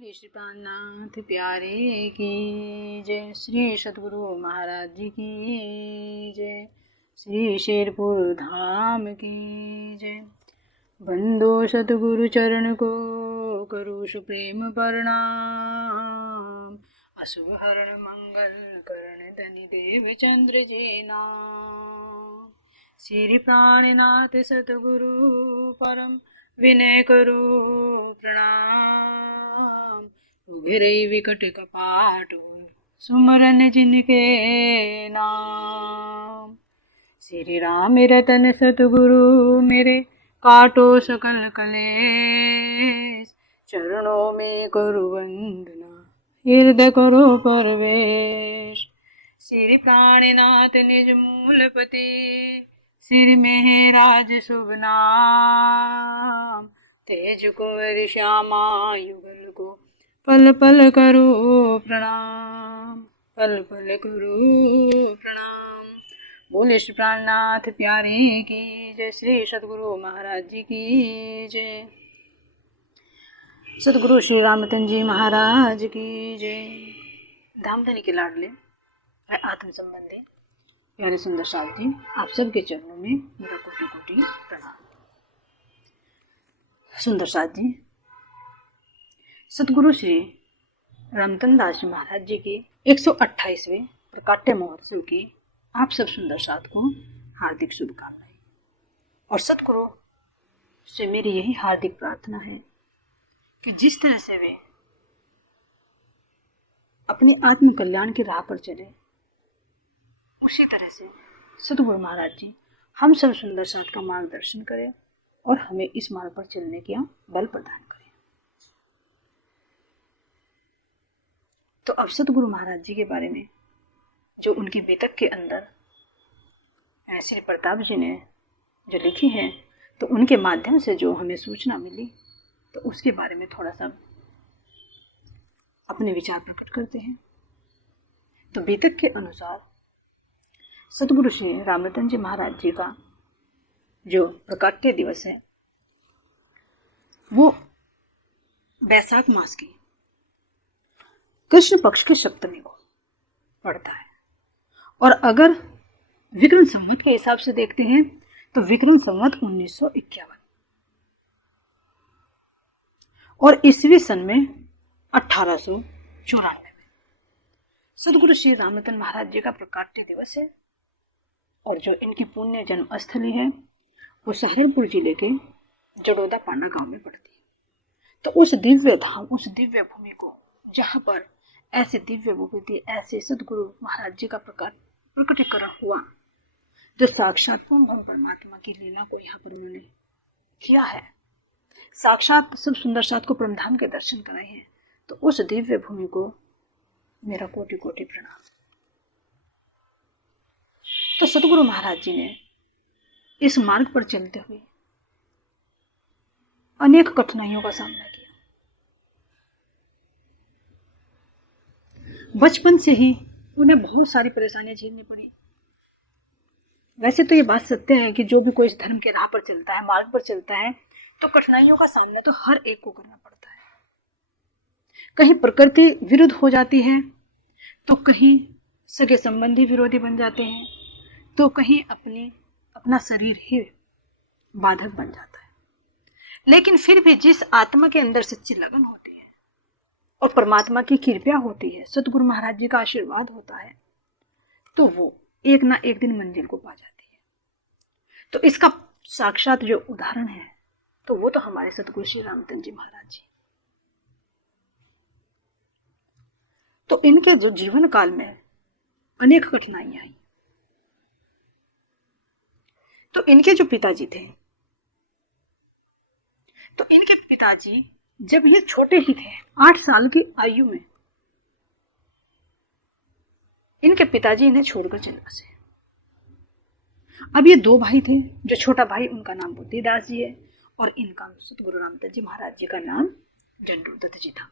बोलिए श्री प्राणनाथ प्यारे की जय। श्री सतगुरु महाराज जी की जय। श्री शेरपुर धाम की जय। बंदो सतगुरु चरण को करो सुप्रेम प्रणाम। अशुभ हरण मंगल करण धनि देव चंद्र जी नाम। श्री प्राणनाथ सतगुरु परम विनय करो प्रणाम। उघरे विकट कपाट सुमरन जिनके नाम। श्री राम रतन सतगुरु मेरे काटो सकल कलेश। चरणों में करो वंदना हृदय करो प्रवेश। श्री प्राणनाथ निज मूलपति सिर में है राज शुभ नाम। तेज कुंवर श्यामा युगल को पल पल करो प्रणाम। पल पल करो प्रणाम। बोले श्री प्राणनाथ प्यारे की जय। श्री सतगुरु महाराज जी की जय। सतगुरु श्री रामतन जी महाराज की जय। धामधनी के लाडले व आत्म संबंधी प्यारे सुंदर साथ जी, आप सबके चरणों में मेरा कोटि कोटि प्रणाम। सुंदर साथ जी, सतगुरु श्री रामतन दास जी महाराज जी के 128वें प्रकाट्य महोत्सव की आप सब सुंदर साथ को हार्दिक शुभकामनाएं। और सतगुरु से मेरी यही हार्दिक प्रार्थना है कि जिस तरह से वे अपनी आत्म कल्याण की राह पर चले, उसी तरह से सतगुरु महाराज जी हम सब सुंदर साथ का मार्गदर्शन करें और हमें इस मार्ग पर चलने का बल प्रदान करें। तो अब सतगुरु महाराज जी के बारे में जो उनकी बेतक के अंदर श्री प्रताप जी ने जो लिखी है, तो उनके माध्यम से जो हमें सूचना मिली, तो उसके बारे में थोड़ा सा अपने विचार प्रकट करते हैं। तो बेतक के अनुसार सतगुरु श्री रामरतन जी महाराज जी का जो प्रकाट्य दिवस है वो बैसाख मास की कृष्ण पक्ष के सप्तमी को पड़ता है। और अगर विक्रम संवत के हिसाब से देखते हैं तो विक्रम संवत 1951 और ईस्वी सन में 1894 में सतगुरु श्री रामरतन महाराज जी का प्रकाट्य दिवस है। और जो इनकी पुण्य जन्म स्थली है वो सहारनपुर जिले के जड़ोदा पांडा गांव में पड़ती है। तो उस दिव्य धाम, उस दिव्य भूमि को, जहां पर ऐसे दिव्य विभूति, ऐसे सतगुरु महाराज जी का प्रकटीकरण हुआ, जो साक्षात पूर्ण परमात्मा की लीला को यहाँ पर उन्होंने किया है, साक्षात सब सुंदर साथ को परमधाम के दर्शन कराए हैं, तो उस दिव्य भूमि को मेरा कोटि कोटि प्रणाम। तो सतगुरु महाराज जी ने इस मार्ग पर चलते हुए अनेक कठिनाइयों का सामना किया। बचपन से ही उन्हें बहुत सारी परेशानियां झेलनी पड़ी। वैसे तो ये बात सत्य है कि जो भी कोई इस धर्म के राह पर चलता है, मार्ग पर चलता है, तो कठिनाइयों का सामना तो हर एक को करना पड़ता है। कहीं प्रकृति विरुद्ध हो जाती है, तो कहीं सगे संबंधी विरोधी बन जाते हैं, तो कहीं अपना शरीर ही बाधक बन जाता है। लेकिन फिर भी जिस आत्मा के अंदर सच्ची लगन होती है और परमात्मा की कृपा होती है, सतगुरु महाराज जी का आशीर्वाद होता है, तो वो एक ना एक दिन मंजिल को पा जाती है। तो इसका साक्षात जो उदाहरण है, तो वो तो हमारे सतगुरु श्री रामतन जी महाराज जी। तो इनके जो जीवन काल में अनेक कठिनाइयां आई। तो इनके जो पिताजी थे, तो इनके पिताजी जब ये छोटे ही थे, 8 साल की आयु में, इनके पिताजी इन्हें छोड़कर चले बसे। अब ये 2 भाई थे। जो छोटा भाई, उनका नाम बुद्धिदास जी है और इनका सतगुरु रामतन जी महाराज जी का नाम जंडूदत्त जी था,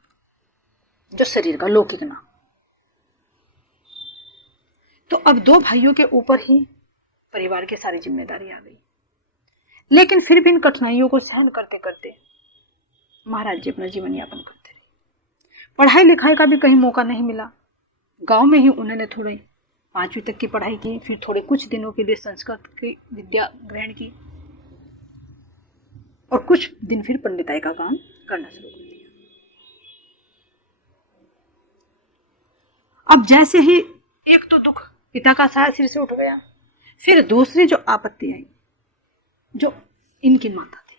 जो शरीर का लौकिक नाम। तो अब 2 भाइयों के ऊपर ही परिवार की सारी जिम्मेदारी आ गई। लेकिन फिर भी इन कठिनाइयों को सहन करते करते महाराज जी अपना जीवन यापन करते रहे। पढ़ाई लिखाई का भी कहीं मौका नहीं मिला। गांव में ही उन्होंने थोड़े 5वीं तक की पढ़ाई की, फिर थोड़े कुछ दिनों के लिए संस्कृत की विद्या ग्रहण की और कुछ दिन फिर पंडिताई का काम करना शुरू कर दिया। अब जैसे ही एक तो दुख पिता का साया सिर से उठ गया, फिर दूसरी जो आपत्ति आई, जो इनकी माता थी,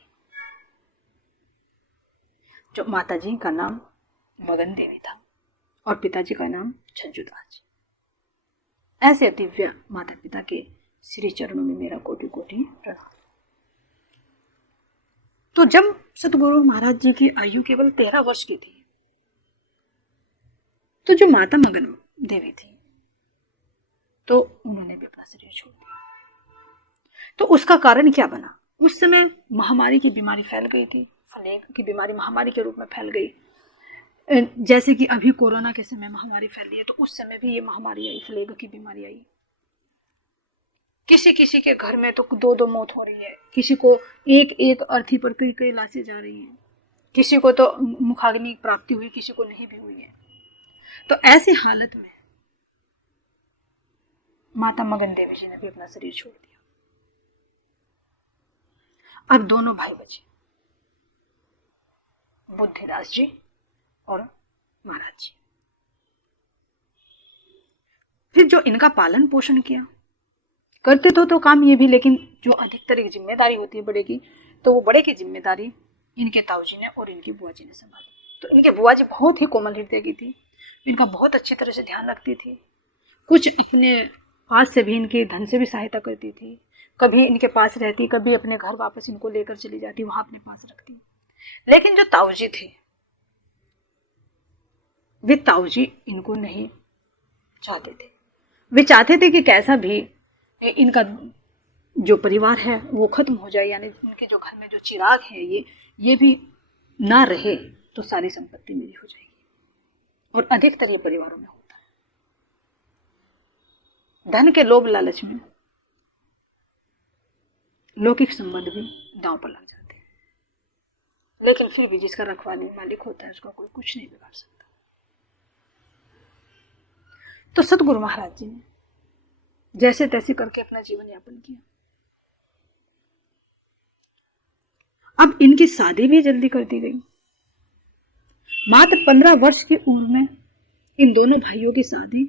जो माता जी का नाम मगन देवी था और पिताजी का नाम छज्जूदास। ऐसे दिव्य माता पिता के श्री चरणों में मेरा कोटि कोटि प्रणाम। तो जब सतगुरु महाराज जी की आयु केवल 13 वर्ष की थी, तो जो माता मगन देवी थी, तो उन्होंने भी अपना शरीर छोड़ दिया। तो उसका कारण क्या बना? उस समय महामारी की बीमारी फैल गई थी, प्लेग की बीमारी महामारी के रूप में फैल गई। जैसे कि अभी कोरोना के समय महामारी फैली है, तो उस समय भी ये महामारी आई, प्लेग की बीमारी आई। किसी किसी के घर में तो 2-2 मौत हो रही है, किसी को एक अर्थी पर कई लाशें जा रही हैं, किसी को तो मुखाग्नि प्राप्ति हुई, किसी को नहीं भी हुई है। तो ऐसी हालत में माता मगन देवी जी ने भी अपना शरीर छोड़ दिया। अब दोनों भाई बचे, बुद्धिदास जी और महाराज जी। फिर जो इनका पालन पोषण किया, करते तो काम ये भी, लेकिन जो अधिकतर एक जिम्मेदारी होती है बड़े की, तो वो बड़े की जिम्मेदारी इनके ताऊजी ने और इनकी बुआ जी ने संभाली। तो इनके बुआ जी बहुत ही कोमल हृदय की थी, इनका बहुत अच्छी तरह से ध्यान रखती थी। कुछ अपने पास से भी, इनके धन से भी सहायता करती थी। कभी इनके पास रहती, कभी अपने घर वापस इनको लेकर चली जाती, वहां अपने पास रखती। लेकिन जो ताऊजी थे, वे ताऊजी इनको नहीं चाहते थे। वे चाहते थे कि कैसा भी इनका जो परिवार है वो खत्म हो जाए, यानी उनके जो घर में जो चिराग है ये भी ना रहे, तो सारी संपत्ति मेरी हो जाएगी। और अधिकतर ये परिवारों में होता है, धन के लोभ लालच में लौकिक संबंध भी दांव पर लग जाते हैं। लेकिन फिर भी जिसका रखवाली मालिक होता है, उसका कोई कुछ नहीं बिगाड़ सकता। तो सतगुरु महाराज जी ने जैसे तैसे करके अपना जीवन यापन किया। अब इनकी शादी भी जल्दी कर दी गई। मात्र 15 वर्ष की उम्र में इन दोनों भाइयों की शादी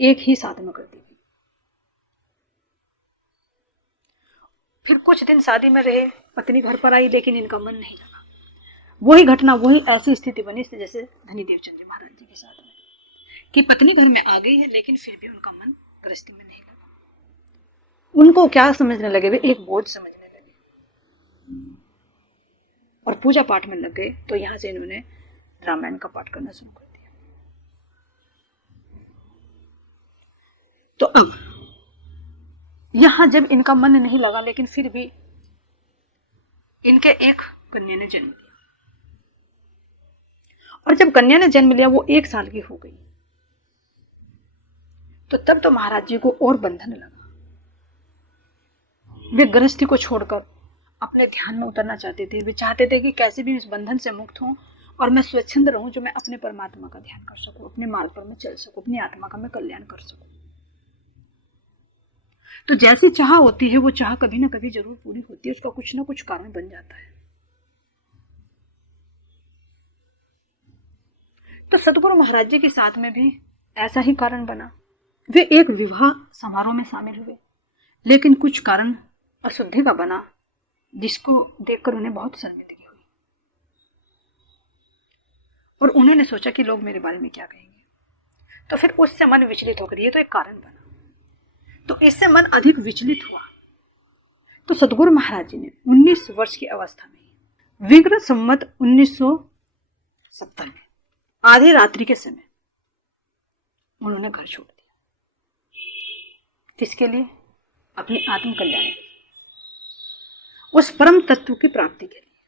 एक ही साथ में कर दी गई। फिर कुछ दिन शादी में रहे, पत्नी घर पर आई, लेकिन इनका मन नहीं लगा। वही घटना, वही ऐसी स्थिति बनी जैसे धनी देवचंद जी महाराज जी के साथ में, कि पत्नी घर में आ गई है, लेकिन फिर भी उनका मन गृहस्थी में नहीं लगा। उनको क्या समझने लगे, वे एक बोझ समझने लगे और पूजा पाठ में लग गए। तो यहां से इन्होंने रामायण का पाठ करना शुरू कर दिया। तो अब यहां जब इनका मन नहीं लगा, लेकिन फिर भी इनके एक कन्या ने जन्म लिया, और जब कन्या ने जन्म लिया वो 1 साल की हो गई, तो तब तो महाराज जी को और बंधन लगा। वे गृहस्थी को छोड़कर अपने ध्यान में उतरना चाहते थे। वे चाहते थे कि कैसे भी इस बंधन से मुक्त हों और मैं स्वच्छंद रहूं, जो मैं अपने परमात्मा का ध्यान कर सकूं, अपने मार्ग पर मैं चल सकूं, अपनी आत्मा का मैं कल्याण कर सकूं। तो जैसी चाह होती है, वो चाह कभी ना कभी जरूर पूरी होती है, उसका कुछ ना कुछ कारण बन जाता है। तो सतगुरु महाराज जी के साथ में भी ऐसा ही कारण बना। वे एक विवाह समारोह में शामिल हुए, लेकिन कुछ कारण अशुद्धि का बना, जिसको देखकर उन्हें बहुत शर्मिंदगी हुई और उन्होंने सोचा कि लोग मेरे बारे में क्या कहेंगे। तो फिर उससे मन विचलित होकर, ये तो एक कारण बना, तो इससे मन अधिक विचलित हुआ। तो सतगुरु महाराज जी ने 19 वर्ष की अवस्था में विक्रम संवत 1970 में आधी रात्रि के समय उन्होंने घर छोड़ दिया। किसके लिए? अपनी आत्म कल्याण, उस परम तत्व की प्राप्ति के लिए।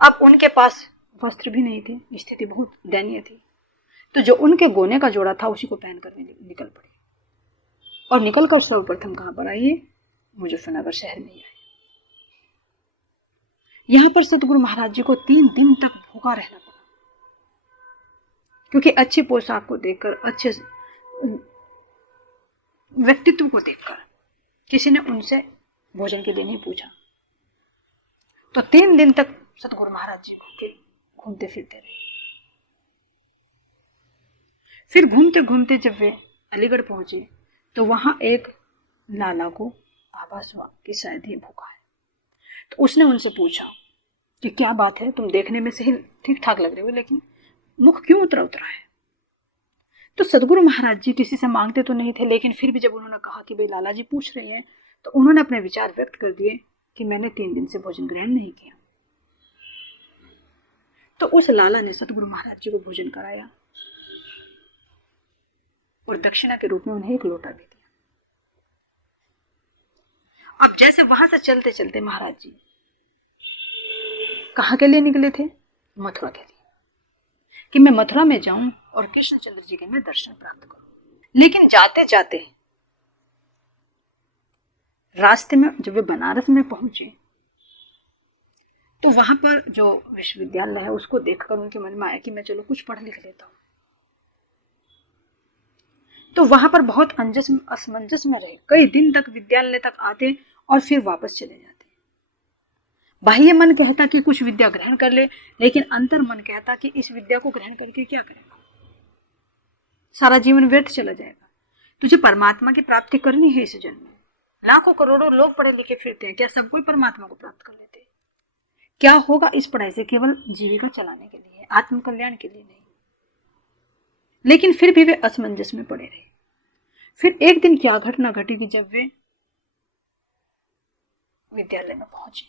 अब उनके पास वस्त्र भी नहीं थे, स्थिति बहुत दयनीय थी। तो जो उनके गोने का जोड़ा था उसी को पहनकर निकल पड़े, और निकलकर सर्वप्रथम कहां पर आइए? मुजफ्फरनगर शहर में ही आए। यहाँ पर सतगुरु महाराज जी को 3 दिन तक भूखा रहना पड़ा, क्योंकि अच्छी पोशाक को देखकर, अच्छे व्यक्तित्व को देखकर किसी ने उनसे भोजन के लिए नहीं पूछा। तो 3 दिन तक सतगुरु महाराज जी भूखे घूमते फिरते रहे। फिर घूमते घूमते जब वे अलीगढ़ पहुंचे तो वहां एक लाला को आभास हुआ कि शायद ये भूखा है। तो उसने उनसे पूछा कि क्या बात है, तुम देखने में सही ठीक ठाक लग रहे हो, लेकिन मुख क्यों उतरा उतरा है। तो सतगुरु महाराज जी किसी से मांगते तो नहीं थे, लेकिन फिर भी जब उन्होंने कहा कि भाई लाला जी पूछ रहे हैं, तो उन्होंने अपने विचार व्यक्त कर दिए कि मैंने 3 दिन से भोजन ग्रहण नहीं किया। तो उस लाला ने सतगुरु महाराज जी को भोजन कराया और दक्षिणा के रूप में उन्हें एक लोटा भी दिया। अब जैसे वहां से चलते चलते महाराज जी कहाँ के लिए निकले थे? मथुरा के लिए, कि मैं मथुरा में जाऊं और कृष्णचंद्र जी के मैं दर्शन प्राप्त करूं। लेकिन जाते जाते रास्ते में जब वे बनारस में पहुंचे तो वहां पर जो विश्वविद्यालय है उसको देखकर उनके मन में आया कि मैं चलो कुछ पढ़ लिख लेता हूं। तो वहां पर बहुत असमंजस में रहे, कई दिन तक विद्यालय तक आते और फिर वापस चले जाते। बाह्य मन कहता कि कुछ विद्या ग्रहण कर ले, लेकिन अंतर मन कहता कि इस विद्या को ग्रहण करके क्या करेगा, सारा जीवन व्यर्थ चला जाएगा। तुझे परमात्मा की प्राप्ति करनी है इस जन्म में। लाखों करोड़ों लोग पढ़े लिखे फिरते हैं, क्या सब कोई परमात्मा को प्राप्त कर लेते? क्या होगा इस पढ़ाई से? केवल जीविका चलाने के लिए, आत्म कल्याण के लिए नहीं। लेकिन फिर भी वे असमंजस में पड़े रहे। फिर एक दिन क्या घटना घटी कि जब वे विद्यालय में पहुंचे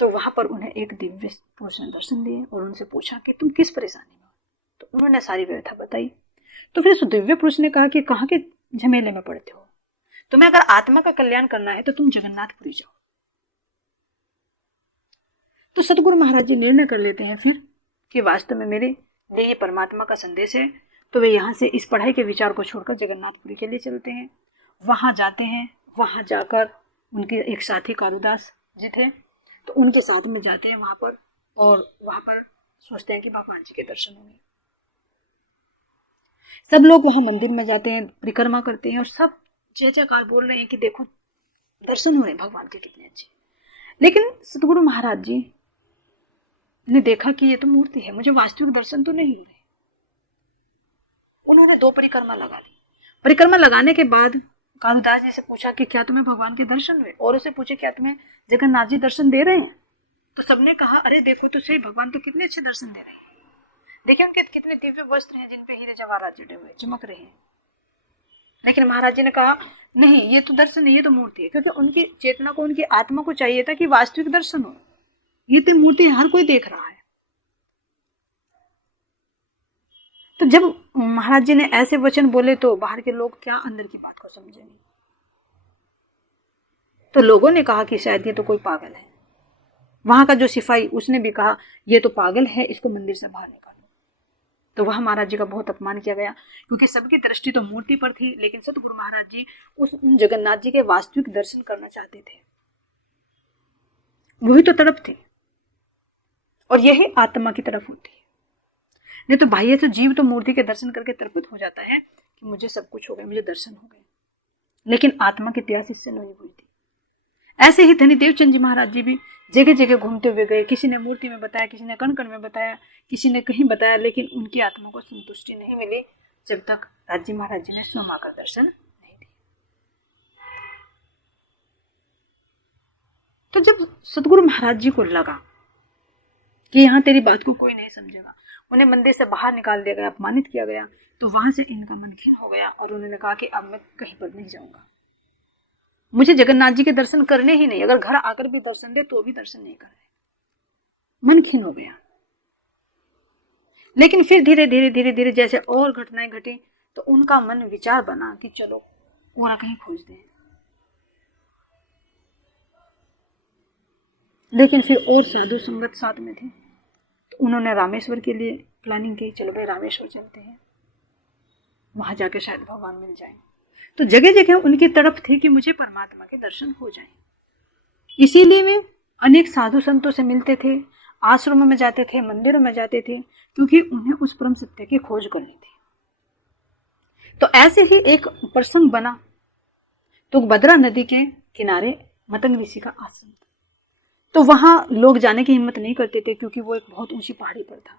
तो वहां पर उन्हें एक दिव्य पुरुष ने दर्शन दिए और उनसे पूछा कि तुम किस परेशानी में हो। तो उन्होंने सारी व्यथा बताई। तो फिर उस दिव्य पुरुष ने कहा कि कहाँ के झमेले में पड़ते हो, तुम्हें अगर आत्मा का कल्याण करना है तो तुम जगन्नाथपुरी जाओ। तो सतगुरु महाराज जी निर्णय कर लेते हैं फिर कि वास्तव में मेरे लिए ये परमात्मा का संदेश है। तो वे यहाँ से इस पढ़ाई के विचार को छोड़कर जगन्नाथपुरी के लिए चलते हैं। वहां जाते हैं, वहां जाकर उनके एक साथी कालुदास जी थे, तो उनके साथ में जाते हैं वहां पर, और वहां पर सोचते हैं कि भगवान जी के दर्शन होंगे। सब लोग वहां मंदिर में जाते हैं, परिक्रमा करते हैं और सब जय जयकार बोल रहे हैं कि देखो दर्शन हो रहे हैं भगवान के कितने अच्छे। लेकिन सतगुरु महाराज जी ने देखा कि ये तो मूर्ति है, मुझे वास्तविक दर्शन तो नहीं हो रहे। उन्होंने 2 परिक्रमा लगा ली। परिक्रमा लगाने के बाद कालुदास जी से पूछा कि क्या तुम्हें भगवान के दर्शन हुए, और उसे पूछे क्या तुम्हें जगन्नाथ जी दर्शन दे रहे हैं। तो सबने कहा अरे देखो तो सही, भगवान तो कितने अच्छे दर्शन दे रहे हैं, देखिए उनके कितने दिव्य वस्त्र हैं जिन पे हीरे जवाहरात जड़े हुए चमक रहे हैं। लेकिन महाराज जी ने कहा नहीं, ये तो दर्शन नहीं, ये तो मूर्ति है, क्योंकि उनकी चेतना को, उनकी आत्मा को चाहिए था कि वास्तविक दर्शन हो। ये तो मूर्ति हर कोई देख रहा है। तो जब महाराज जी ने ऐसे वचन बोले तो बाहर के लोग क्या अंदर की बात को समझेंगे। तो लोगों ने कहा कि शायद ये तो कोई पागल है। वहां का जो सिपाही उसने भी कहा ये तो पागल है, इसको मंदिर से बाहर निकालो। तो वह महाराज जी का बहुत अपमान किया गया, क्योंकि सबकी दृष्टि तो मूर्ति पर थी, लेकिन सतगुरु महाराज जी उन जगन्नाथ जी के वास्तविक दर्शन करना चाहते थे। वही तो तड़प थी, और यही आत्मा की तरफ होती है। नहीं तो बाह्य से जीव तो मूर्ति के दर्शन करके तर्पित हो जाता है कि मुझे सब कुछ हो गया, मुझे दर्शन हो गए, लेकिन आत्मा की प्यास इससे नहीं हुई थी। ऐसे ही धनी देवचंद जी महाराज जी भी जगह जगह घूमते हुए गए। किसी ने मूर्ति में बताया, किसी ने कण कण में बताया, किसी ने कहीं बताया, लेकिन उनकी आत्मा को संतुष्टि नहीं मिली जब तक राज जी महाराज जी ने स्वयं आकर दर्शन नहीं दिए। तो जब सतगुरु महाराज जी को लगा कि यहाँ तेरी बात को कोई नहीं समझेगा, उन्हें मंदिर से बाहर निकाल दिया गया, अपमानित किया गया, तो वहां से इनका मन खिन्न हो गया और उन्होंने कहा कि अब मैं कहीं पर नहीं जाऊंगा, मुझे जगन्नाथ जी के दर्शन करने ही नहीं, अगर घर आकर भी दर्शन दे तो भी दर्शन नहीं कर रहे। मन खिन्न हो गया। लेकिन फिर धीरे धीरे धीरे धीरे जैसे और घटनाएं घटी तो उनका मन विचार बना कि चलो और कहीं खोजते हैं। लेकिन फिर और साधु संगत साथ में थे, तो उन्होंने रामेश्वर के लिए प्लानिंग की, चलो भाई रामेश्वर चलते हैं, वहां जाके शायद भगवान मिल जाए। तो जगह जगह उनकी तड़प थी कि मुझे परमात्मा के दर्शन हो जाएं। इसीलिए वे अनेक साधु संतों से मिलते थे, आश्रमों में जाते थे, मंदिरों में जाते थे, क्योंकि उन्हें उस परम सत्य की खोज करनी थी। तो ऐसे ही एक प्रसंग बना। तुंगभद्रा नदी के किनारे मतंग ऋषि का आश्रम था। तो वहां लोग जाने की हिम्मत नहीं करते थे, क्योंकि वो एक बहुत ऊंची पहाड़ी पर था।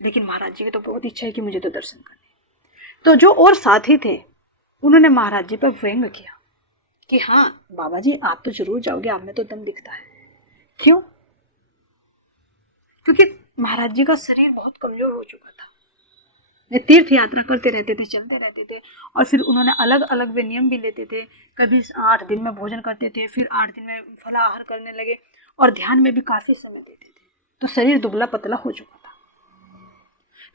लेकिन महाराज जी की तो बहुत इच्छा है कि मुझे तो दर्शन करने। तो जो और साथी थे, उन्होंने महाराज जी पर व्यंग किया कि हाँ बाबा जी, आप तो जरूर जाओगे, आप में तो दम दिखता है। क्यों? क्योंकि महाराज जी का शरीर बहुत कमजोर हो चुका था। वे तीर्थ यात्रा करते रहते थे, चलते रहते थे, और फिर उन्होंने अलग अलग वे नियम भी लेते थे। कभी 8 दिन में भोजन करते थे, फिर 8 दिन में फलाहार करने लगे, और ध्यान में भी काफी समय देते थे। तो शरीर दुबला पतला हो चुका था।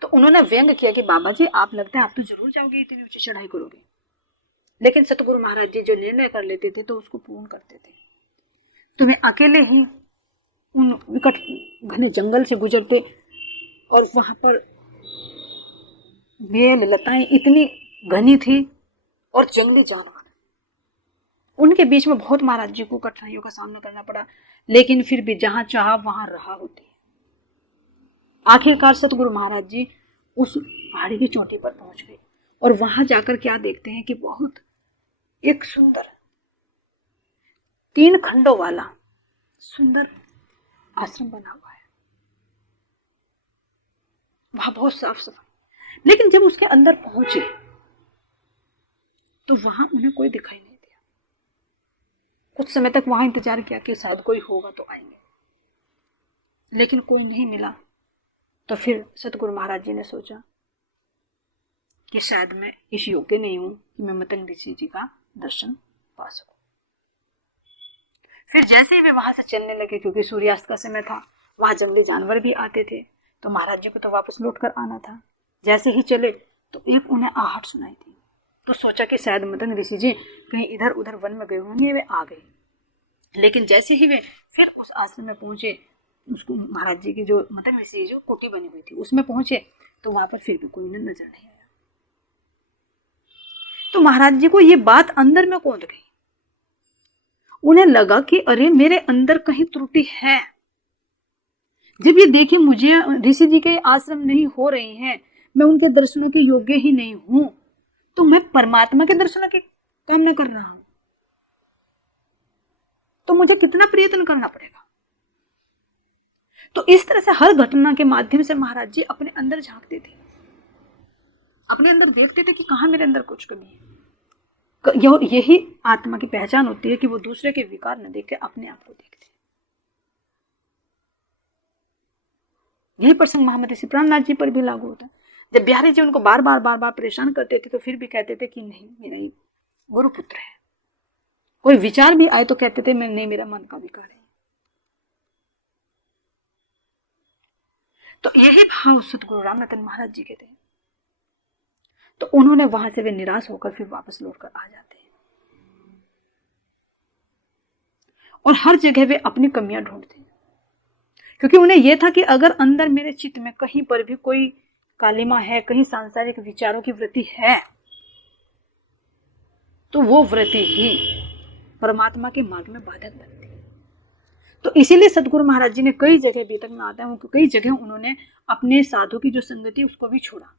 तो उन्होंने व्यंग किया कि बाबा जी, आप लगता है आप तो जरूर जाओगे, इतनी ऊंची चढ़ाई करोगे। लेकिन सतगुरु महाराज जी जो निर्णय कर लेते थे तो उसको पूर्ण करते थे। तो वे अकेले ही उन विकट घने जंगल से गुजरते, और वहां पर बेल लताएं इतनी घनी थी, और जंगली जानवर, उनके बीच में बहुत महाराज जी को कठिनाइयों का सामना करना पड़ा। लेकिन फिर भी जहां चाहा वहां रहा होती। आखिरकार सतगुरु महाराज जी उस पहाड़ी की चोटी पर पहुंच गए, और वहां जाकर क्या देखते हैं कि बहुत एक सुंदर 3 खंडों वाला सुंदर आश्रम बना हुआ है। वहां बहुत साफ सफाई। लेकिन जब उसके अंदर पहुंचे तो वहां उन्हें कोई दिखाई नहीं दिया। कुछ समय तक वहां इंतजार किया कि शायद कोई होगा तो आएंगे, लेकिन कोई नहीं मिला। तो फिर सतगुरु महाराज जी ने सोचा कि शायद मैं इस योग्य नहीं हूं कि मैं मतंग ऋषि जी का दर्शन पा सकूं। फिर जैसे ही वे वहां से चलने लगे, क्योंकि सूर्यास्त का समय था, वहां जंगली जानवर भी आते थे, तो महाराज जी को तो वापस लौट कर आना था। जैसे ही चले तो एक उन्हें आहट सुनाई दी। तो सोचा कि शायद मतंग ऋषि जी कहीं इधर उधर वन में गए होंगे, वे आ गए। लेकिन जैसे ही वे फिर उस आश्रम में पहुंचे, उसको महाराज जी की जो मतंग ऋषि जो कोठी बनी हुई थी उसमें पहुंचे, तो वहां पर फिर भी कोई नजर नहीं आया। तो महाराज जी को ये बात अंदर में कौंध गई। उन्हें लगा कि अरे मेरे अंदर कहीं त्रुटि है। जब ये देखे मुझे ऋषि जी के आश्रम नहीं हो रहे हैं, मैं उनके दर्शनों के योग्य ही नहीं हूं, तो मैं परमात्मा के दर्शनों की कामना कर रहा हूं, तो मुझे कितना प्रयत्न करना पड़ेगा। तो इस तरह से हर घटना के माध्यम से महाराज जी अपने अंदर झांकते थे, अपने अंदर देखते थे कि कहां मेरे अंदर कुछ कमी है। यही आत्मा की पहचान होती है कि वो दूसरे के विकार न देख के अपने आप को देखते। यही प्रसंग महामती ऋषि प्राणनाथ जी पर भी लागू होता है। जब बिहारी जी उनको बार बार परेशान करते थे, तो फिर भी कहते थे कि नहीं, मेरा गुरु पुत्र है। कोई विचार भी आए तो कहते थे मैं नहीं, मेरा मन का विकार है। तो यही भाव सतगुरु रामरतन महाराज जी के थे। तो उन्होंने वहां से वे निराश होकर फिर वापस लौटकर आ जाते हैं, और हर जगह वे अपनी कमियां ढूंढते हैं, क्योंकि उन्हें यह था कि अगर अंदर मेरे चित्त में कहीं पर भी कोई कालिमा है, कहीं सांसारिक विचारों की वृत्ति है, तो वो वृत्ति ही परमात्मा के मार्ग में बाधक बनती है। तो इसीलिए सतगुरु महाराज जी ने कई जगह बीतक में आता है, कई जगह उन्होंने अपने साधु की जो संगति उसको भी छोड़ा।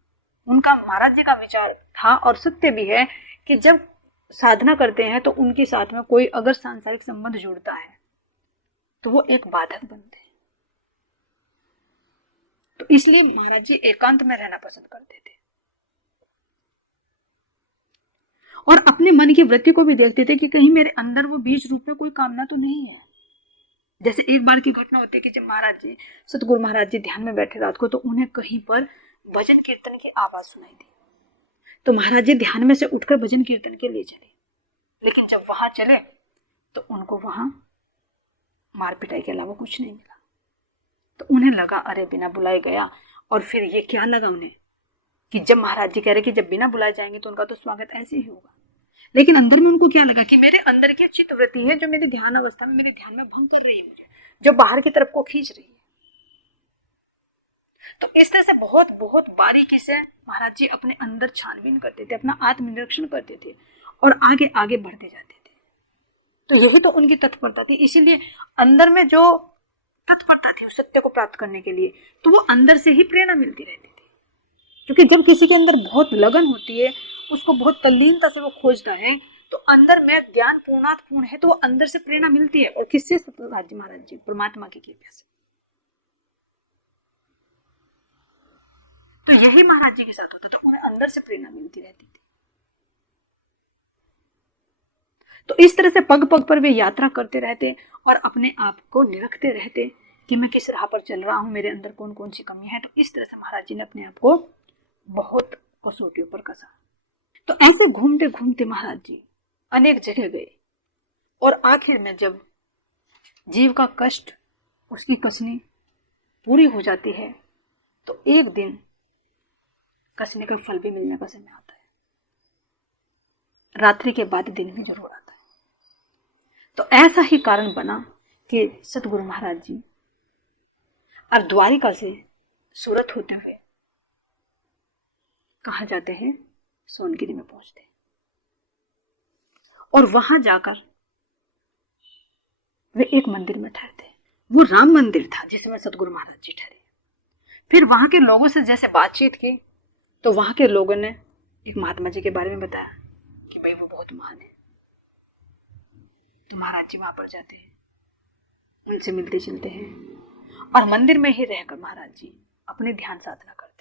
उनका महाराज जी का विचार था, और सत्य भी है, कि जब साधना करते हैं तो उनके साथ में कोई अगर सांसारिक संबंध जुड़ता है तो वो एक बाधक बनते हैं। तो इसलिए महाराज जी एकांत में रहना पसंद करते थे, और अपने मन की वृत्ति को भी देखते थे कि कहीं मेरे अंदर वो बीज रूप में कोई कामना तो नहीं है। जैसे एक बार की घटना होती है कि जब महाराज जी सतगुरु महाराज जी ध्यान में बैठे रात को, तो उन्हें कहीं पर भजन कीर्तन की आवाज सुनाई दी। तो महाराज जी ध्यान में से उठकर भजन कीर्तन के लिए चले, लेकिन जब वहां चले तो उनको वहां मार पिटाई के अलावा कुछ नहीं मिला। तो उन्हें लगा अरे बिना बुलाए गया, और फिर ये क्या लगा उन्हें कि जब महाराज जी कह रहे कि जब बिना बुलाए जाएंगे तो उनका तो स्वागत ऐसे ही होगा। लेकिन अंदर में उनको क्या लगा कि मेरे अंदर की चित्त वृत्ति है जो मेरी ध्यान अवस्था में, मेरे ध्यान में भंग कर रही है, मुझे जो बाहर की तरफ को खींच रही है। तो इस तरह से बहुत बहुत बारीकी से महाराज जी अपने अंदर छानबीन करते थे, अपना आत्मनिरीक्षण करते थे, और आगे आगे बढ़ते जाते थे। तो यही तो उनकी तत्परता थी। इसीलिए अंदर में जो तत्परता थी उस सत्य को प्राप्त करने के लिए, तो वो अंदर से ही प्रेरणा मिलती रहती थी। क्योंकि जब किसी के अंदर बहुत लगन होती है, उसको बहुत तल्लीनता से वो खोजता है, तो अंदर में ज्ञान पूर्णात पूर्ण है, तो वो अंदर से प्रेरणा मिलती है। और किससे? सतगुरु जी महाराज जी, परमात्मा की कृपा से। तो यही महाराज जी के साथ होता था, उन्हें अंदर से प्रेरणा मिलती रहती थी। तो इस तरह से पग पग पर वे यात्रा करते रहते और अपने आप को निरखते रहते कि मैं किस राह पर चल रहा हूं, मेरे अंदर कौन कौन सी कमी है। तो इस तरह से महाराज जी ने अपने आप को बहुत कसौटियों पर कसा। तो ऐसे घूमते घूमते महाराज जी अनेक जगह गए, और आखिर में जब जीव का कष्ट, उसकी कसनी पूरी हो जाती है, तो एक दिन कसने का फल भी मिलने का समय आता है। रात्रि के बाद दिन भी जरूर आता है। तो ऐसा ही कारण बना कि सतगुरु महाराज जी और द्वारिका से सूरत होते हुए कहाँ जाते हैं? सोनगिरी में पहुंचते हैं। और वहां जाकर वे एक मंदिर में ठहरते। वो राम मंदिर था जिसमें सतगुरु महाराज जी ठहरे। फिर वहां के लोगों से जैसे बातचीत की, तो वहां के लोगों ने एक महात्मा जी के बारे में बताया कि भाई वो बहुत महान है। तो महाराज जी वहां पर जाते हैं, उनसे मिलते जुलते हैं, और मंदिर में ही रहकर महाराज जी अपने ध्यान साधना करते।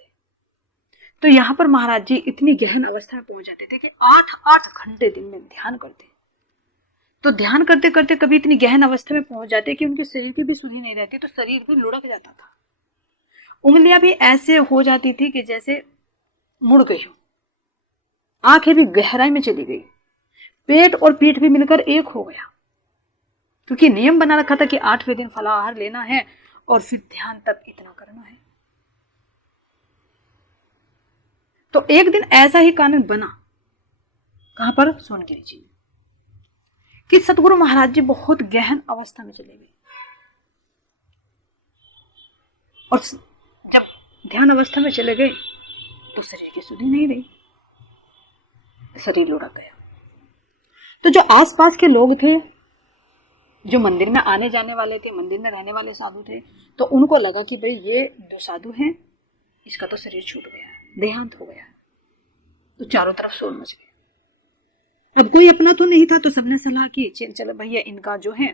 तो यहाँ पर महाराज जी इतनी गहन अवस्था में पहुंच जाते थे कि 8-8 घंटे दिन में ध्यान करते। तो ध्यान करते करते कभी इतनी गहन अवस्था में पहुंच जाते कि उनके शरीर की भी सुधि नहीं रहती, तो शरीर भी लुढ़क जाता था। उंगलियां भी ऐसे हो जाती थी कि जैसे मुड़ गई हो, आंखें भी गहराई में चली गई, पेट और पीठ भी मिलकर एक हो गया। क्योंकि नियम बना रखा था कि 8वें दिन फलाहार लेना है और फिर ध्यान तक इतना करना है। तो एक दिन ऐसा ही कानून बना, कहां पर? सोनगिरी जी में, कि सतगुरु महाराज जी बहुत गहन अवस्था में चले गए। और जब ध्यान अवस्था में चले गए तो शरीर की सुधि नहीं रही, शरीर लुढ़क गया। तो जो आसपास के लोग थे, जो मंदिर में आने जाने वाले थे, मंदिर में रहने वाले साधु थे, तो उनको लगा कि भाई ये जो साधु हैं, इसका तो शरीर छूट गया है, देहांत हो गया है। तो चारों तरफ शोर मच गया। अब कोई अपना तो नहीं था, तो सबने सलाह की चलो भैया इनका जो है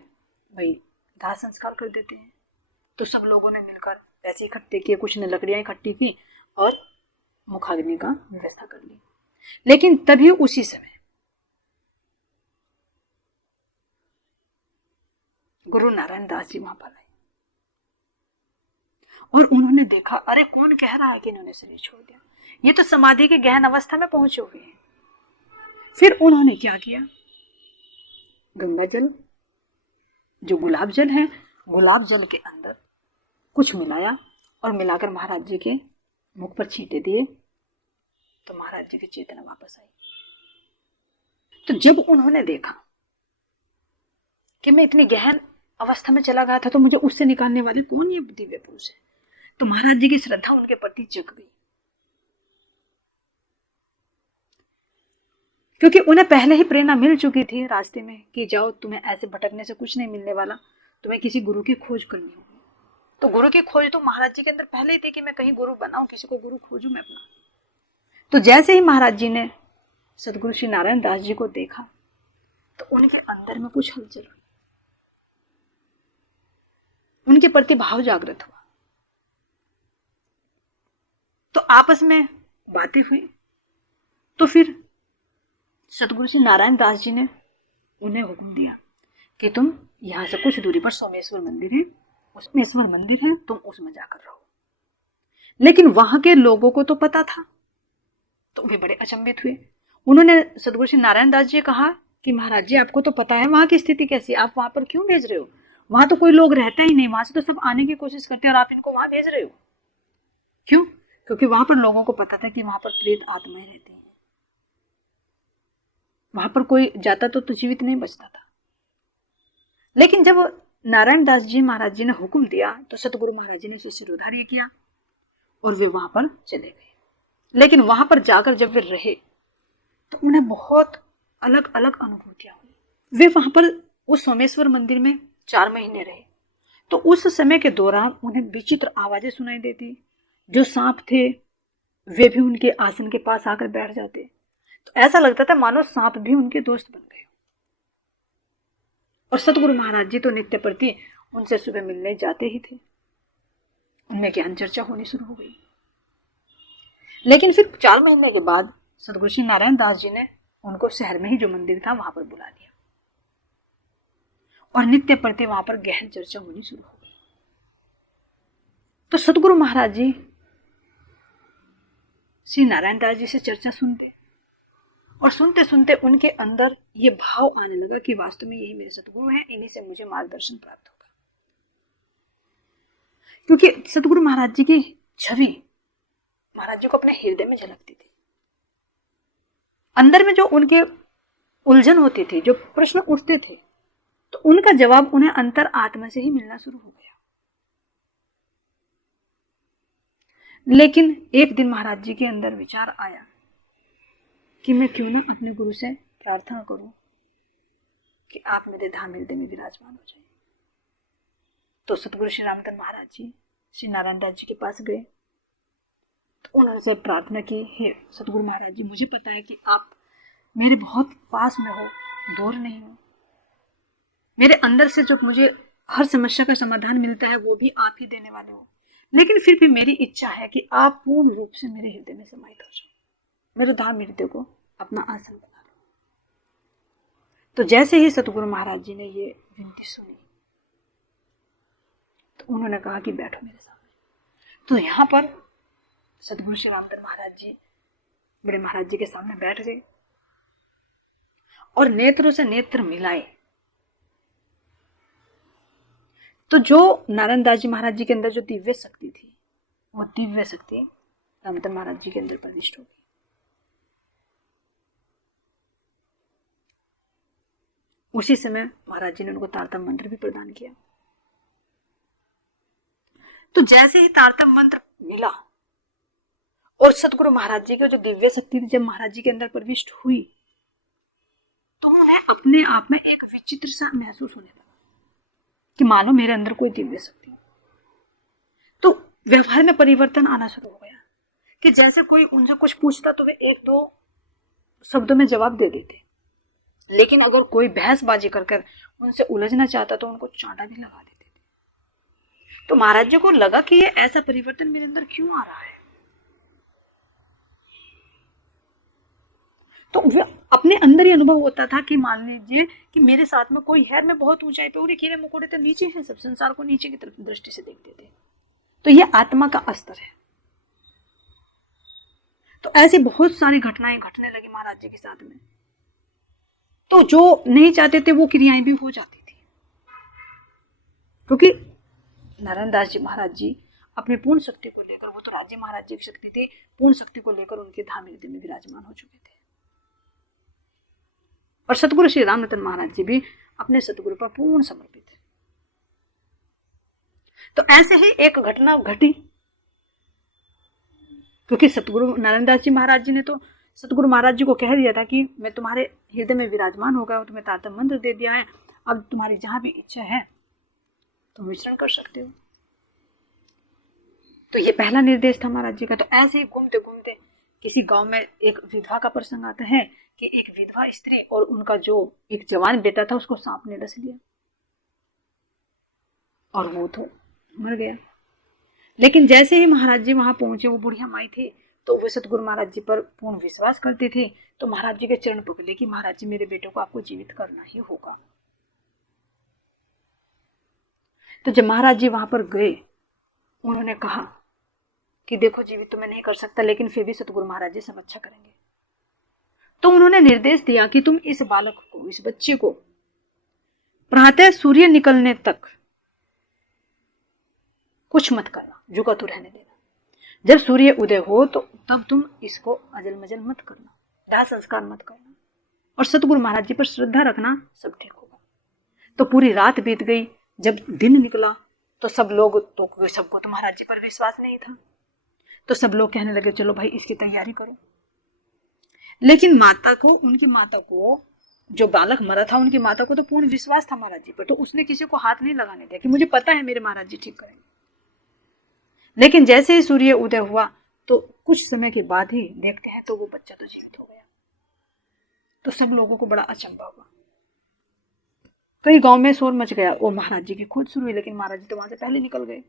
भाई दाह संस्कार कर देते हैं। तो सब लोगों ने मिलकर पैसे इकट्ठे किए, कुछ ने लकड़ियां इकट्ठी की और मुखाग्नि का व्यवस्था कर ली। लेकिन तभी उसी समय गुरु नारायण दास जी वहां पर आए और उन्होंने देखा, अरे कौन कह रहा है कि इन्होंने शरीर छोड़ दिया, ये तो समाधि के गहन अवस्था में पहुंचे हुए हैं। फिर उन्होंने क्या किया? गंगा जल, जो गुलाब जल है, गुलाब जल के अंदर कुछ मिलाया और मिलाकर महाराज जी के मुख पर छींटे दिए। तो महाराज जी की चेतना वापस आई। तो जब उन्होंने देखा कि मैं इतनी गहन अवस्था में चला गया था, तो मुझे उससे निकालने वाले कौन ये दिव्य पुरुष है, तो महाराज जी की श्रद्धा उनके प्रति जग गई। क्योंकि उन्हें पहले ही प्रेरणा मिल चुकी थी रास्ते में कि जाओ, तुम्हें ऐसे भटकने से कुछ नहीं मिलने वाला, तुम्हें किसी गुरु की खोज करनी होगी। तो गुरु की खोज तो महाराज जी के अंदर पहले ही थी कि मैं कहीं गुरु बनाऊं, किसी को गुरु खोजूं मैं अपना। तो जैसे ही महाराज जी ने सदगुरु श्री नारायण दास जी को देखा, तो उनके अंदर में कुछ हलचल हुई, उनके प्रति भाव जागृत हुआ। तो आपस में बातें हुई। तो फिर सतगुरु श्री नारायण दास जी ने उन्हें हुक्म दिया कि तुम यहां से कुछ दूरी पर सोमेश्वर मंदिर है, सोमेश्वर मंदिर है, तुम उसमें जाकर रहो। लेकिन वहां के लोगों को तो पता था, तो वे बड़े अचंभित हुए। उन्होंने सतगुरु श्री नारायण दास जी कहा कि महाराज जी आपको तो पता है वहां की स्थिति कैसी है, आप वहां पर क्यों भेज रहे हो? वहां तो कोई लोग रहता ही नहीं, वहां से तो सब आने की कोशिश करते हैं और आप इनको वहां भेज रहे हो क्यों? क्योंकि वहां पर लोगों को पता था कि वहां पर प्रेत आत्माएं रहती हैं, वहां पर कोई जाता तो जीवित नहीं बचता था। लेकिन जब नारायण दास जी महाराज जी ने हुक्म दिया, तो सतगुरु महाराज जी ने शिष्योद्धार्य किया और वे वहां पर चले गए। लेकिन वहां पर जाकर जब वे रहे, तो उन्हें बहुत अलग अलग अनुभूतियां हुई। वे वहां पर उस सोमेश्वर मंदिर में 4 महीने रहे। तो उस समय के दौरान उन्हें विचित्र आवाजें सुनाई देती। जो सांप थे वे भी उनके आसन के पास आकर बैठ जाते। तो ऐसा लगता था मानो सांप भी उनके दोस्त बन गए। और सतगुरु महाराज जी तो नित्य प्रति उनसे सुबह मिलने जाते ही थे। उनमें ज्ञान चर्चा होनी शुरू हो गई। लेकिन फिर 4 महीने के बाद सतगुरु श्री नारायण दास जी ने उनको शहर में ही जो मंदिर था वहां पर बुला लिया और नित्य प्रति वहां पर गहन चर्चा होनी शुरू हो गई। तो सतगुरु महाराज जी श्री नारायण दास जी से चर्चा सुनते और सुनते सुनते उनके अंदर ये भाव आने लगा कि वास्तव में यही मेरे सतगुरु हैं, इन्हीं से मुझे मार्गदर्शन प्राप्त होगा। क्योंकि सतगुरु महाराज जी की छवि महाराज जी को अपने हृदय में झलकती थी। अंदर में जो उनके उलझन होती थी, जो प्रश्न उठते थे, तो उनका जवाब उन्हें अंतर आत्मा से ही मिलना शुरू हो गया। लेकिन एक दिन महाराज जी के अंदर विचार आया कि मैं क्यों ना अपने गुरु से प्रार्थना करूं कि आप मेरे धाम हृदय में विराजमान हो जाए। तो सतगुरु श्री रामचंद्र महाराज जी श्री नारायण दास जी के पास गए। तो उन्होंने प्रार्थना की, हे सतगुरु महाराज जी, मुझे पता है कि आप मेरे बहुत पास में हो, दूर नहीं हो। मेरे अंदर से जो मुझे हर समस्या का समाधान मिलता है वो भी आप ही देने वाले हो। लेकिन फिर भी मेरी इच्छा है कि आप पूर्ण रूप से मेरे हृदय में समाहित हो जाओ, मेरे धाम हृदय को अपना आसन बना लो। तो जैसे ही सतगुरु महाराज जी ने ये विनती सुनी तो उन्होंने कहा कि बैठो मेरे सामने। तो यहाँ पर सतगुरु श्री रामचंद्र महाराज जी बड़े महाराज जी के सामने बैठ गए और नेत्रों से नेत्र मिलाए। तो जो नारायण दास जी महाराज जी के अंदर जो दिव्य शक्ति थी, वो दिव्य शक्ति रामचंद्र महाराज जी के अंदर प्रविष्ट हो गई। उसी समय महाराज जी ने उनको तारतम मंत्र भी प्रदान किया। तो जैसे ही तारतम मंत्र मिला और सतगुरु महाराज जी की जो दिव्य शक्ति थी जब महाराज जी के अंदर प्रविष्ट हुई, तो उन्हें अपने आप में एक विचित्र सा महसूस होने लगा कि मानो मेरे अंदर कोई दिव्य शक्ति। तो व्यवहार में परिवर्तन आना शुरू हो गया कि जैसे कोई उनसे कुछ पूछता तो वे 1-2 शब्दों में जवाब दे देते, लेकिन अगर कोई बहसबाजी कर उनसे उलझना चाहता तो उनको चांटा भी लगा देते थे। तो महाराज जी को लगा कि ये ऐसा परिवर्तन मेरे अंदर क्यों आ रहा है। तो अपने अंदर ही अनुभव होता था कि मान लीजिए कि मेरे साथ में कोई है, मैं बहुत ऊंचाई पे और कीड़े मकोड़े तो नीचे हैं, सब संसार को नीचे की तरफ दृष्टि से देखते थे। तो ये आत्मा का अस्तर है। तो ऐसी बहुत सारी घटनाएं घटने लगी महाराज जी के साथ में। तो जो नहीं चाहते थे वो क्रियाएं भी हो जाती थी, क्योंकि नारायण दास जी महाराज जी अपनी पूर्ण शक्ति को लेकर, वो तो राज्य महाराज जी की शक्ति थी, पूर्ण शक्ति को लेकर उनके धाम हृदय में विराजमान हो चुके थे। और सतगुरु श्री रामचंद्र महाराज जी भी अपने सतगुरु पर पूर्ण समर्पित है। तो ऐसे ही एक घटना घटी, क्योंकि सतगुरु नारायण दास जी महाराज जी ने तो सतगुरु महाराज जी को कह दिया था कि मैं तुम्हारे हृदय में विराजमान हो गया हूं, तुम्हें तारतम मंत्र दे दिया है, अब तुम्हारी जहां भी इच्छा है तुम विचरण कर सकते हो। तो ये पहला निर्देश था महाराज जी का। तो ऐसे ही घूमते घूमते किसी गांव में एक विधवा का प्रसंग आता है कि एक विधवा स्त्री और उनका जो एक जवान बेटा था उसको सांप ने डस लिया और वो तो मर गया। लेकिन जैसे ही महाराज जी वहां पहुंचे, वो बुढ़िया माई थी, तो वो सतगुरु महाराज जी पर पूर्ण विश्वास करती थी। तो महाराज जी के चरण पकड़े कि महाराज जी मेरे बेटे को आपको जीवित करना ही होगा। तो जब महाराज जी वहां पर गए, उन्होंने कहा कि देखो जीवित तो मैं नहीं कर सकता, लेकिन फिर भी सतगुरु महाराज जी सब अच्छा करेंगे। तो उन्होंने निर्देश दिया कि तुम इस बालक को, इस बच्चे को प्रातः सूर्य निकलने तक कुछ मत करना, झुका तो रहने देना। जब सूर्य उदय हो तो तब तुम इसको अजल मजल मत करना, दाह संस्कार मत करना, और सतगुरु महाराज जी पर श्रद्धा रखना, सब ठीक होगा। तो पूरी रात बीत गई। जब दिन निकला तो सबको तो महाराज जी पर विश्वास नहीं था। तो सब लोग कहने लगे चलो भाई इसकी तैयारी करो। लेकिन उनकी माता को जो बालक मरा था उनकी माता को तो पूर्ण विश्वास था महाराज जी पर, तो उसने किसी को हाथ नहीं लगाने दिया कि मुझे पता है मेरे महाराज जी ठीक करेंगे। लेकिन जैसे ही सूर्य उदय हुआ तो कुछ समय के बाद ही देखते हैं तो वो बच्चा तो जीवित हो गया। तो सब लोगों को बड़ा अचंभा हुआ, कई गांव में शोर मच गया, वो महाराज जी की खोज शुरू हुई, लेकिन महाराज जी तो वहां से पहले निकल गए।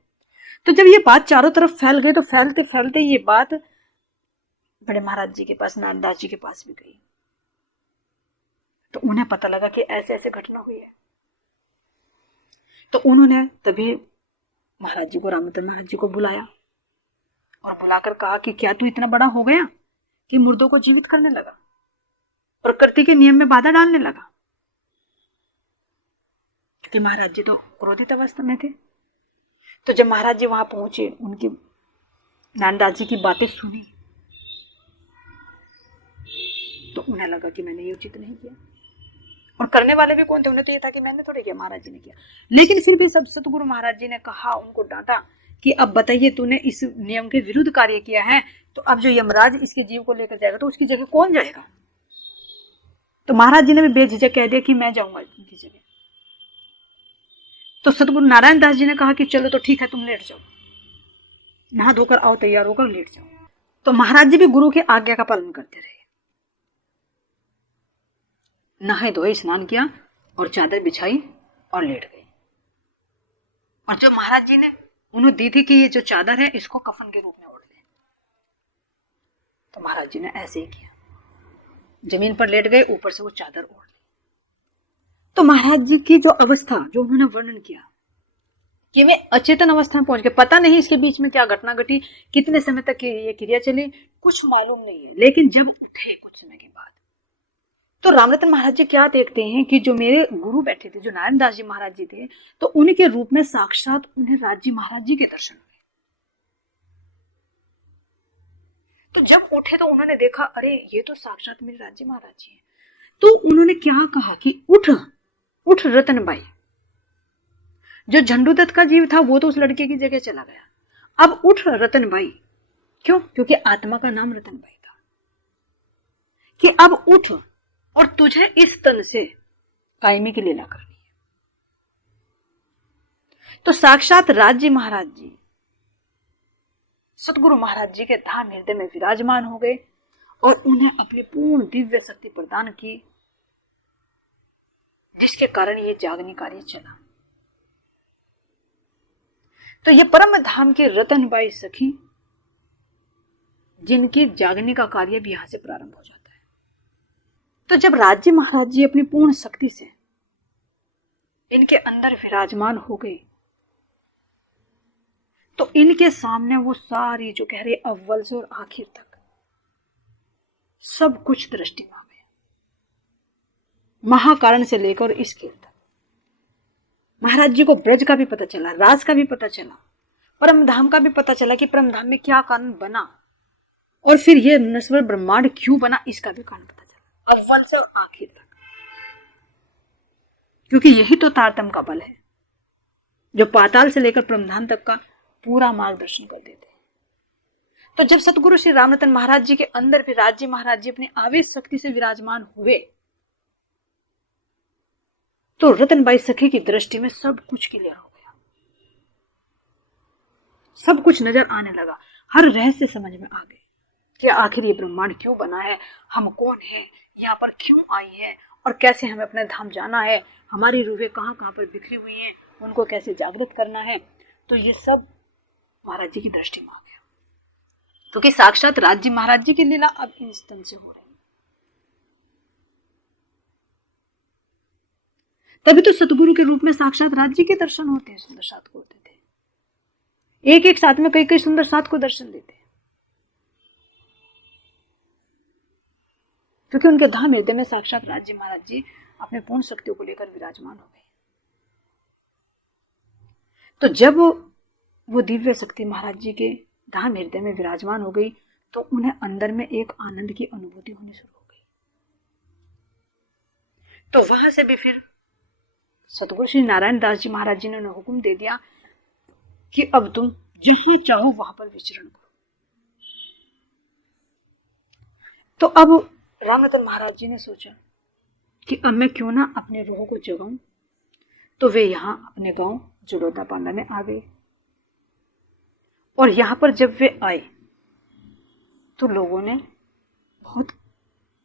तो जब ये बात चारों तरफ फैल गई तो फैलते फैलते ये बात बड़े महाराज जी के पास, नारायणदास जी के पास भी गई। तो उन्हें पता लगा कि ऐसे ऐसे घटना हुई है। तो उन्होंने तभी महाराज जी को, रामतन महाराज जी को बुलाया और बुलाकर कहा कि क्या तू इतना बड़ा हो गया कि मुर्दों को जीवित करने लगा, प्रकृति के नियम में बाधा डालने लगा। क्योंकि महाराज जी तो क्रोधित अवस्था में थे। तो जब महाराज जी वहां पहुंचे, उनकी नारायणदास जी की बातें सुनी तो उन्हें लगा कि मैंने ये उचित नहीं किया। और करने वाले भी कौन थे? उन्हें तो ये था कि मैंने थोड़ी किया, महाराज जी ने किया। लेकिन फिर भी सब सतगुरु महाराज जी ने कहा, उनको डांटा कि अब बताइए, तूने इस नियम के विरुद्ध कार्य किया है, तो अब जो यमराज इसके जीव को लेकर जाएगा तो उसकी जगह कौन जाएगा? तो महाराज जी ने भी बेझिझक कह दिया कि मैं जाऊंगा उनकी जगह। तो सतगुरु नारायण दास जी ने कहा कि चलो तो ठीक है, तुम लेट जाओ, नहा धोकर आओ, तैयार होकर लेट जाओ। तो महाराज जी भी गुरु की आज्ञा का पालन करते रहे, नहाए धोए, स्नान किया और चादर बिछाई और लेट गई। और जो महाराज जी ने उन्हें दी थी कि ये जो चादर है इसको कफन के रूप में ओढ़ ले, तो महाराज जी ने ऐसे ही किया, जमीन पर लेट गए, ऊपर से वो चादर ओढ़ ली। तो महाराज जी की जो अवस्था जो उन्होंने वर्णन किया कि वे अचेतन अवस्था में पहुंच गए, पता नहीं इसके बीच में क्या घटना घटी, कितने समय तक ये क्रिया चली, कुछ मालूम नहीं है। लेकिन जब उठे कुछ समय के बाद तो रामरतन महाराज जी क्या देखते हैं कि जो मेरे गुरु बैठे थे, जो नारायण दास जी महाराज जी थे, तो उनके रूप में साक्षात उन्हें राज जी महाराज जी के दर्शन हुए। तो जब उठे तो उन्होंने देखा, अरे ये तो साक्षात मेरे राज जी महाराज जी हैं। तो उन्होंने क्या कहा कि उठ उठ रतनबाई। जो झंडूदत्त का जीव था वो तो उस लड़के की जगह चला गया, अब उठ रतनबाई। क्यों? क्योंकि आत्मा का नाम रतनबाई था, कि अब उठ और तुझे इस तन से कायमी की लीला करनी है। तो साक्षात राज जी महाराज जी सतगुरु महाराज जी के धाम हृदय में विराजमान हो गए और उन्हें अपनी पूर्ण दिव्य शक्ति प्रदान की, जिसके कारण ये जागने कार्य चला। तो ये परम धाम के रतनबाई सखी, जिनकी जागने का कार्य भी यहां से प्रारंभ हो जाता है। तो जब राज्य महाराज जी अपनी पूर्ण शक्ति से इनके अंदर विराजमान हो गए तो इनके सामने वो सारी जो कह रहे अव्वल से और आखिर तक सब कुछ दृष्टिमान है, महाकारण से लेकर इस खेल तक। महाराज जी को ब्रज का भी पता चला, राज का भी पता चला, परम धाम का भी पता चला कि परम धाम में क्या कारण बना, और फिर ये नश्वर ब्रह्मांड क्यों बना, इसका भी कारण पता चला, अव्वल से और आखिर तक। क्योंकि यही तो तारतम्य का बल है, जो पाताल से लेकर परम धाम तक का पूरा मार्गदर्शन कर देते हैं। तो जब सतगुरु श्री रामरतन महाराज जी के अंदर भी राज जी महाराज जी अपनी आवेश शक्ति से विराजमान हुए तो रतनबाई सखी की दृष्टि में सब कुछ क्लियर हो गया, सब कुछ नजर आने लगा, हर रहस्य समझ में आ गए कि आखिर ये ब्रह्मांड क्यों बना है, हम कौन है, यहाँ पर क्यों आई है, और कैसे हमें अपने धाम जाना है, हमारी रूहें कहाँ कहाँ पर बिखरी हुई हैं, उनको कैसे जागृत करना है। तो ये सब महाराज जी की दृष्टि में आ गया, क्योंकि साक्षात राज जी महाराज जी की लीला अब इन स्तन से हो रही है। तभी तो सतगुरु के रूप में साक्षात राज जी के दर्शन होते हैं, सुंदर साथ को होते थे, एक एक साथ में कई कई सुंदर साथ को दर्शन देते हैं, क्योंकि उनके धाम हृदय में साक्षात राज जी महाराज जी अपने पूर्ण शक्तियों को लेकर विराजमान हो गए। तो जब वो दिव्य शक्ति महाराज जी के धाम हृदय में विराजमान हो गई तो उन्हें अंदर में एक आनंद की अनुभूति होनी शुरू हो गई। तो वहां से भी फिर सतगुरु श्री नारायण दास जी महाराज जी ने हुक्म दे दिया कि अब तुम जहां चाहो वहां पर विचरण करो। तो अब रामरतन महाराज जी ने सोचा कि अब मैं क्यों ना अपने रूह को जगाऊं। तो वे यहाँ अपने गांव जड़ौदा पांडा में आ गए। और यहाँ पर जब वे आए तो लोगों ने बहुत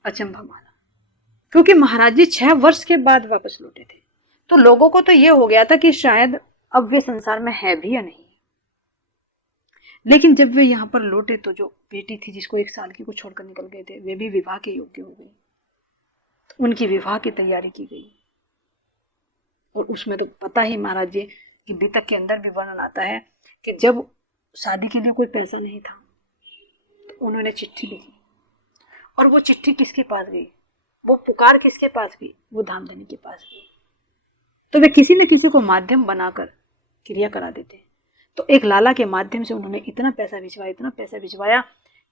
अचंभा माना, क्योंकि महाराज जी 6 वर्ष के बाद वापस लौटे थे। तो लोगों को तो ये हो गया था कि शायद अब वे संसार में है भी या नहीं। लेकिन जब वे यहाँ पर लौटे तो जो बेटी थी जिसको 1 साल की को छोड़कर निकल गए थे, वे भी विवाह के योग्य हो गई। तो उनकी विवाह की तैयारी की गई। और उसमें तो पता ही महाराज जी कि बीतक के अंदर भी वर्णन आता है कि जब शादी के लिए कोई पैसा नहीं था तो उन्होंने चिट्ठी लिखी। और वो चिट्ठी किसके पास गई, वो पुकार किसके पास गई, वो धामधनी के पास गई। तो वे किसी न किसी को माध्यम बनाकर क्रिया करा देते। तो एक लाला के माध्यम से उन्होंने इतना पैसा भिजवाया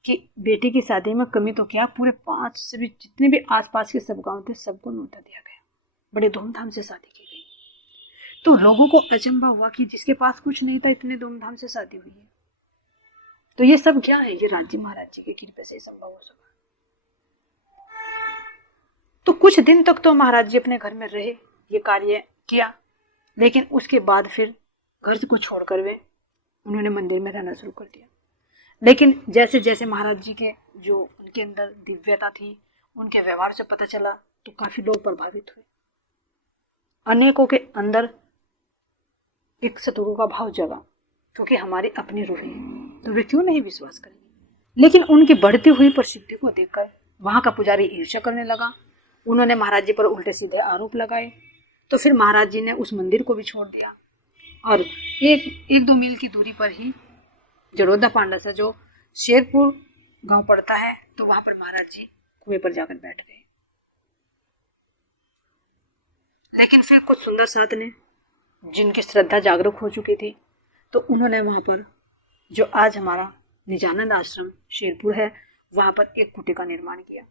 कि बेटी की शादी में कमी तो क्या, पूरे 5 से भी जितने भी आसपास के सब गांव थे सबको न्योता दिया गया। बड़े धूमधाम से शादी की गई। तो लोगों को अचंभा हुआ कि जिसके पास कुछ नहीं था इतने धूमधाम से शादी हुई है। तो ये सब क्या है, ये राज्य महाराज जी की कृपा से संभव हो सका। तो कुछ दिन तक तो महाराज जी अपने घर में रहे, ये कार्य किया। लेकिन उसके बाद फिर घर को छोड़कर वे उन्होंने मंदिर में रहना शुरू कर दिया। लेकिन जैसे जैसे महाराज जी के जो उनके अंदर दिव्यता थी, उनके व्यवहार से पता चला, तो काफी लोग प्रभावित हुए। अनेकों के अंदर एक सतगुरु का भाव जगा, क्योंकि हमारी अपनी रूह है तो वे क्यों नहीं विश्वास करेंगे। लेकिन उनकी बढ़ती हुई प्रसिद्धि को देखकर वहां का पुजारी ईर्ष्या करने लगा। उन्होंने महाराज जी पर उल्टे सीधे आरोप लगाए। तो फिर महाराज जी ने उस मंदिर को भी छोड़ दिया और एक 2 मील की दूरी पर ही जड़ौदा पांडा से जो शेरपुर गांव पड़ता है, तो वहां पर महाराज जी कुएं पर जाकर बैठ गए। लेकिन फिर कुछ सुंदर साथ ने, जिनकी श्रद्धा जागरूक हो चुकी थी, तो उन्होंने वहां पर जो आज हमारा निजानंद आश्रम शेरपुर है, वहां पर एक कुटी का निर्माण किया।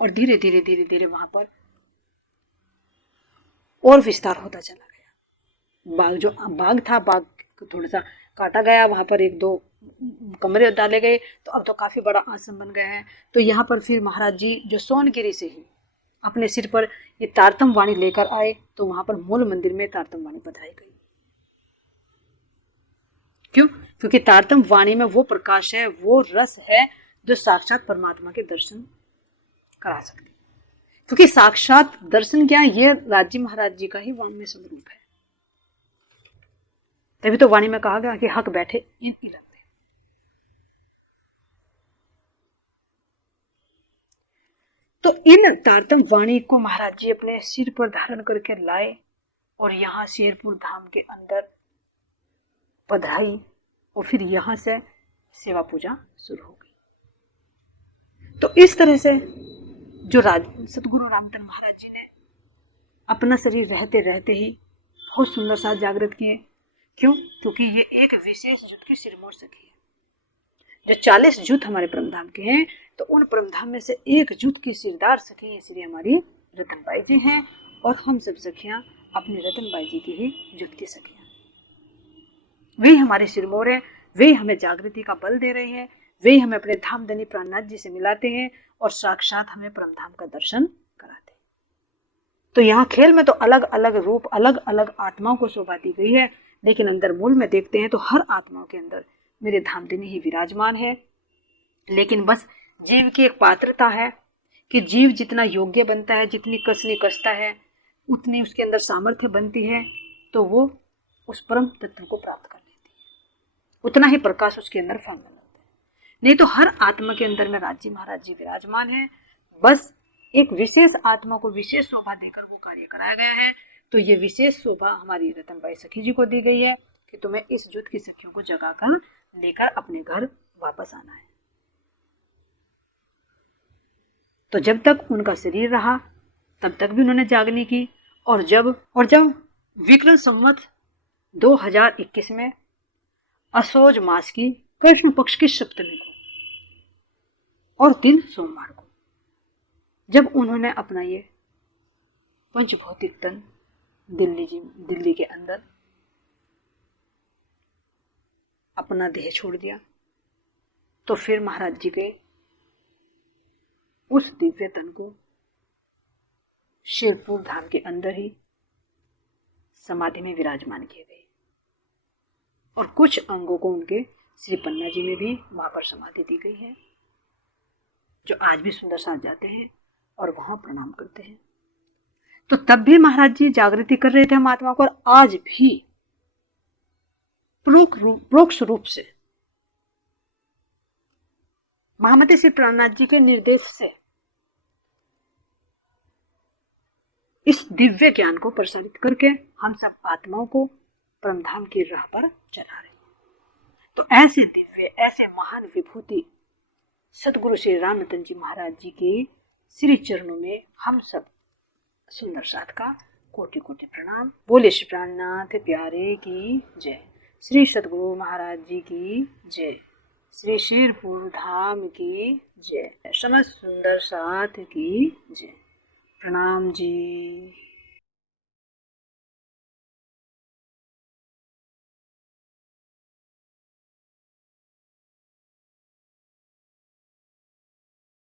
और धीरे धीरे वहां पर और विस्तार होता चला गया। बाग था, बाग थोड़ा सा काटा गया, वहां पर 1-2 कमरे डाले गए, तो अब तो काफी बड़ा आश्रम बन गया है। तो यहाँ पर फिर महाराज जी जो सोनगिरी से ही अपने सिर पर ये तारतम वाणी लेकर आए, तो वहां पर मूल मंदिर में तारतम वाणी पधराई गई। क्यों? क्योंकि तारतम वाणी में वो प्रकाश है, वो रस है जो साक्षात परमात्मा के दर्शन करा सकते। क्योंकि साक्षात दर्शन क्या, ये राज्य महाराज जी का ही वांग्मय स्वरूप है। तभी तो वाणी में कहा गया कि हक बैठे इन इलम में। तो इन तारतम वाणी को महाराज जी अपने सिर पर धारण करके लाए और यहाँ शेरपुर धाम के अंदर पधराई। और फिर यहाँ से सेवा पूजा शुरू हो गई। तो इस तरह से जो सतगुरु रामतन महाराज जी ने अपना शरीर रहते रहते ही बहुत सुंदर सा जागृत किए। क्यों? क्योंकि ये एक विशेष जुट की सिरमौर सखी है। जो 40 जुट हमारे परमधाम के हैं, तो उन परमधाम में से एक जुट की सिरदार सखी श्री हमारी रतनबाई जी हैं। और हम सब सखियां अपनी रतनबाई जी की ही जुट की सखियां, वे हमारे सिरमौर है, वे हमें जागृति का बल दे रहे हैं, वे हमें अपने धामधनी प्राणनाथ जी से मिलाते हैं और साक्षात हमें परमधाम का दर्शन कराते हैं। तो यहाँ खेल में तो अलग अलग रूप, अलग अलग आत्माओं को शोभा दी गई है, लेकिन अंदर मूल में देखते हैं तो हर आत्माओं के अंदर मेरे धामधनी ही विराजमान है। लेकिन बस जीव की एक पात्रता है कि जीव जितना योग्य बनता है, जितनी कसनी कसता है, उतनी उसके अंदर सामर्थ्य बनती है, तो वो उस परम तत्व को प्राप्त कर लेती है, उतना ही प्रकाश उसके अंदर फैलने लगता है। नहीं तो हर आत्मा के अंदर में राज्य महाराज जी विराजमान है। बस एक विशेष आत्मा को विशेष शोभा देकर वो कार्य कराया गया है। तो ये विशेष शोभा हमारी रतनबाई सखी जी को दी गई है कि तुम्हें इस जुट की सखियों को जगाकर लेकर अपने घर वापस आना है। तो जब तक उनका शरीर रहा तब तक भी उन्होंने जागनी की। और जब विक्रम संवत 2021 में असोज मास की कृष्ण पक्ष की सप्तमी को और दिन सोमवार को जब उन्होंने अपना ये पंचभौतिक तन दिल्ली के अंदर अपना देह छोड़ दिया, तो फिर महाराज जी के उस दिव्य तन को शिरपुर धाम के अंदर ही समाधि में विराजमान किए गए और कुछ अंगों को उनके श्री पन्ना जी में भी वहां पर समाधि दी गई है, जो आज भी सुंदर साथ जाते हैं और वहां प्रणाम करते हैं। तो तब भी महाराज जी जागृति कर रहे थे हम आत्मा को, और आज भी प्रोक्ष रूप से महामती श्री प्राणनाथ जी के निर्देश से इस दिव्य ज्ञान को प्रसारित करके हम सब आत्माओं को परमधाम की राह पर चला रहे हैं। तो ऐसे दिव्य, ऐसे महान विभूति सदगुरु श्री रामरतन जी महाराज जी के श्री चरणों में हम सब सुंदर साथ का कोटि कोटि प्रणाम। बोले श्री प्राणनाथ प्यारे की जय, श्री सदगुरु महाराज जी की जय, श्री शिरपुर धाम की जय, समस्त सुंदर साथ की जय। प्रणाम जी।